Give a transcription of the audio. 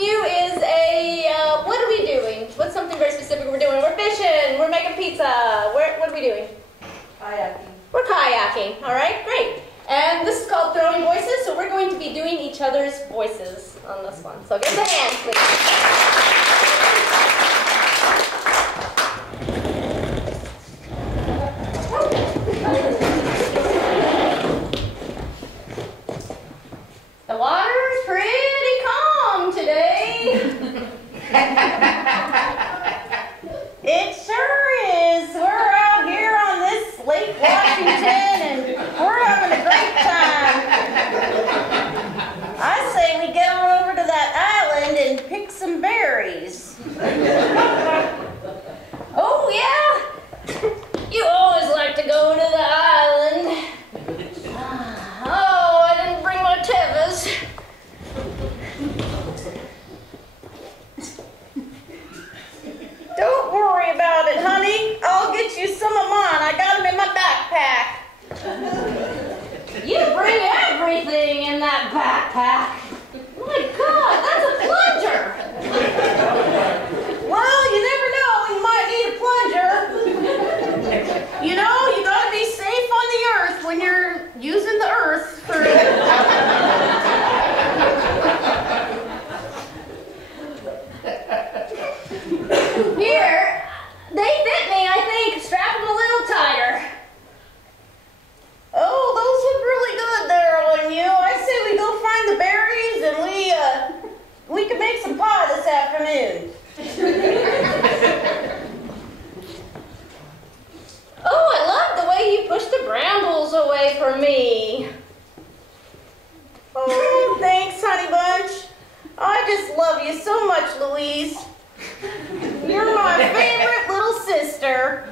you is what are we doing? What's something very specific we're doing? We're fishing, we're making pizza. What are we doing? Kayaking. We're kayaking, all right, great. And this is called throwing voices, so we're going to be doing each other's voices on this one. So give us a hand, please. The water's pretty calm today. It sure is. We're out here on this Lake Washington and we're having a great time. I say we get on over to that island and pick some berries. Oh yeah? You always like to go to the island. Oh, I didn't bring my tevas. Don't worry about it, honey. I'll get you some of mine. I got them in my backpack. You bring everything in that backpack. My God, that's a plunger. Well, you never know. You might need a plunger. You know, you gotta be safe on the earth when you're using the earth for... Here, they fit me, I think. Strap them a little tighter. Oh, those look really good there on you. I say we go find the berries and we can make some pie this afternoon. Oh, I love the way you push the brambles away from me. Oh, thanks, honey bunch. I just love you so much, Louise. You're my favorite little sister.